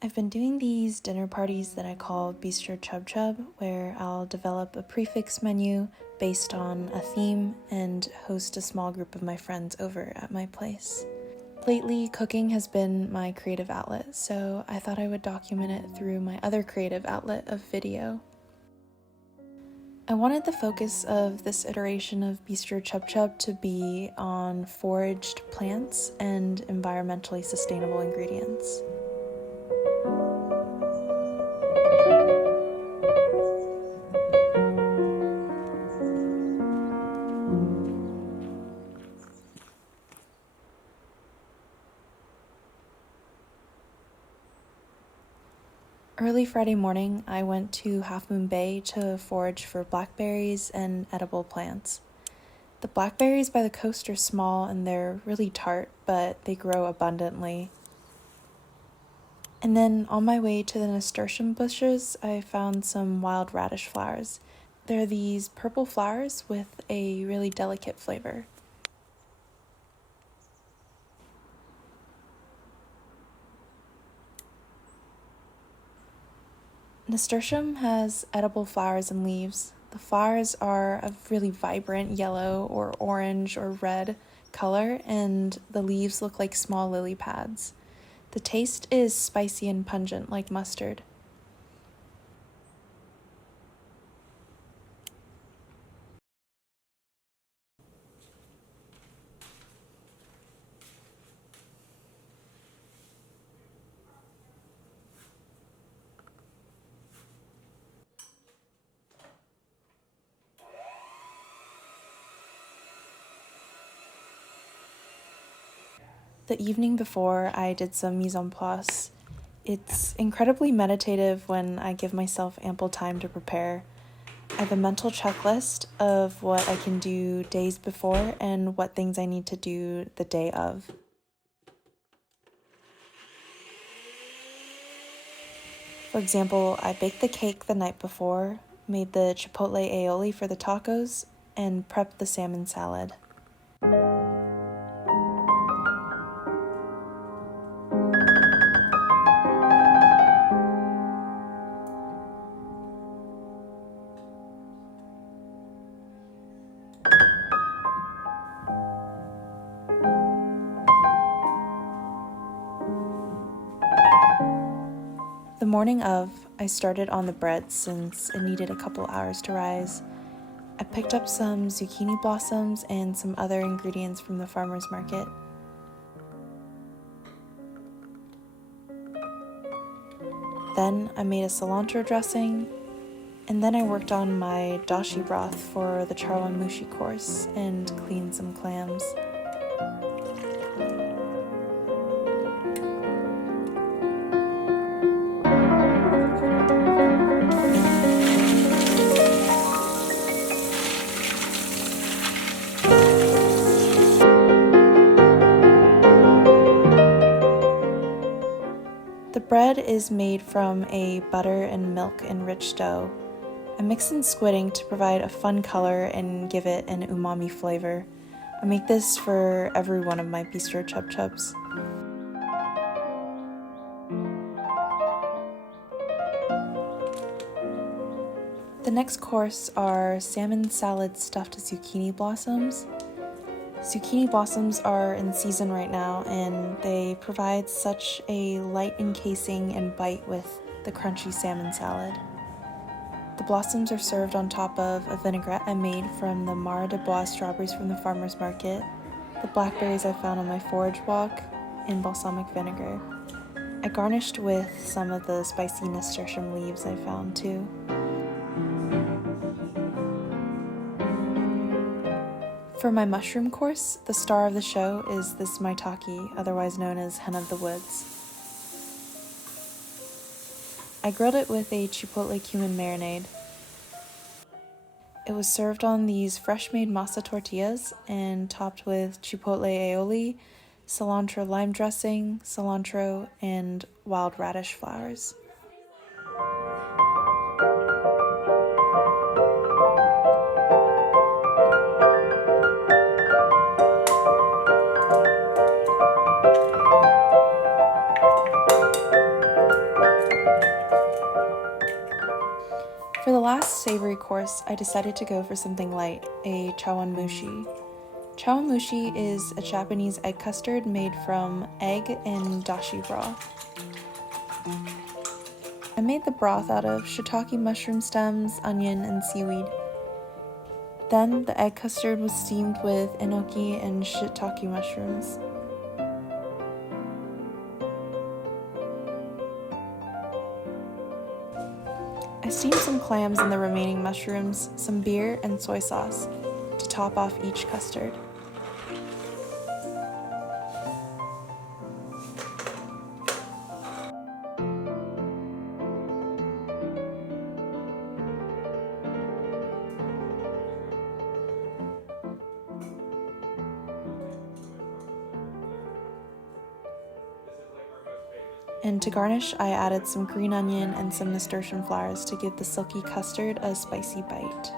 I've been doing these dinner parties that I call Bistro Chub Chub, where I'll develop a prefix menu based on a theme and host a small group of my friends over at my place. Lately, cooking has been my creative outlet, so I thought I would document it through my other creative outlet of video. I wanted the focus of this iteration of Bistro Chub Chub to be on foraged plants and environmentally sustainable ingredients. Early Friday morning, I went to Half Moon Bay to forage for blackberries and edible plants. The blackberries by the coast are small and they're really tart, but they grow abundantly. And then on my way to the nasturtium bushes, I found some wild radish flowers. They're these purple flowers with a really delicate flavor. Nasturtium has edible flowers and leaves. The flowers are a really vibrant yellow or orange or red color, and the leaves look like small lily pads. The taste is spicy and pungent like mustard. The evening before, I did some mise en place. It's incredibly meditative when I give myself ample time to prepare. I have a mental checklist of what I can do days before and what things I need to do the day of. For example, I baked the cake the night before, made the chipotle aioli for the tacos, and prepped the salmon salad. The morning of, I started on the bread since it needed a couple hours to rise. I picked up some zucchini blossoms and some other ingredients from the farmer's market. Then I made a cilantro dressing, and then I worked on my dashi broth for the chawanmushi course and cleaned some clams. The bread is made from a butter and milk enriched dough. I mix in squid ink to provide a fun color and give it an umami flavor. I make this for every one of my Bistro Chub Chubs. The next course are salmon salad stuffed zucchini blossoms. Zucchini blossoms are in season right now, and they provide such a light encasing and bite with the crunchy salmon salad. The blossoms are served on top of a vinaigrette I made from the Mara de Bois strawberries from the farmer's market, the blackberries I found on my forage walk, and balsamic vinegar. I garnished with some of the spicy nasturtium leaves I found too. For my mushroom course, the star of the show is this maitake, otherwise known as hen of the woods. I grilled it with a chipotle cumin marinade. It was served on these fresh-made masa tortillas and topped with chipotle aioli, cilantro lime dressing, cilantro, and wild radish flowers. last savory course, I decided to go for something light, a chawanmushi. Chawanmushi is a Japanese egg custard made from egg and dashi broth. I made the broth out of shiitake mushroom stems, onion, and seaweed. Then the egg custard was steamed with enoki and shiitake mushrooms. I steamed some clams in the remaining mushrooms, some beer, and soy sauce to top off each custard. And to garnish, I added some green onion and some nasturtium flowers to give the silky custard a spicy bite.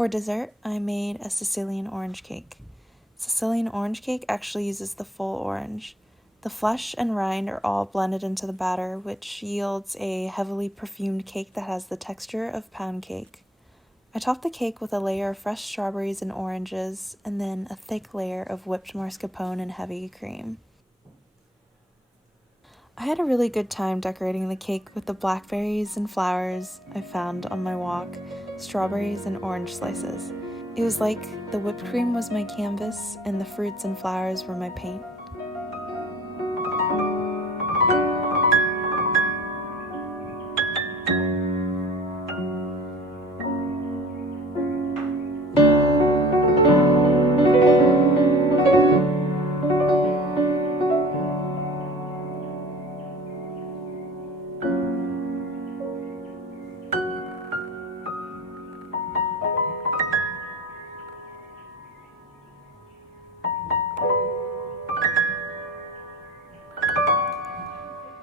For dessert, I made a Sicilian orange cake. Sicilian orange cake actually uses the full orange. The flesh and rind are all blended into the batter, which yields a heavily perfumed cake that has the texture of pound cake. I topped the cake with a layer of fresh strawberries and oranges, and then a thick layer of whipped mascarpone and heavy cream. I had a really good time decorating the cake with the blackberries and flowers I found on my walk, strawberries and orange slices. It was like the whipped cream was my canvas and the fruits and flowers were my paint.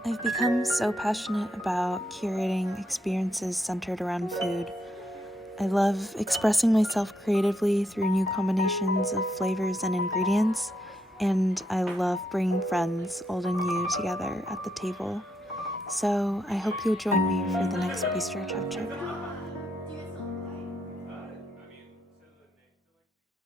I've become so passionate about curating experiences centered around food. I love expressing myself creatively through new combinations of flavors and ingredients, and I love bringing friends, old and new, together at the table. So I hope you'll join me for the next Bistro Chub Chub.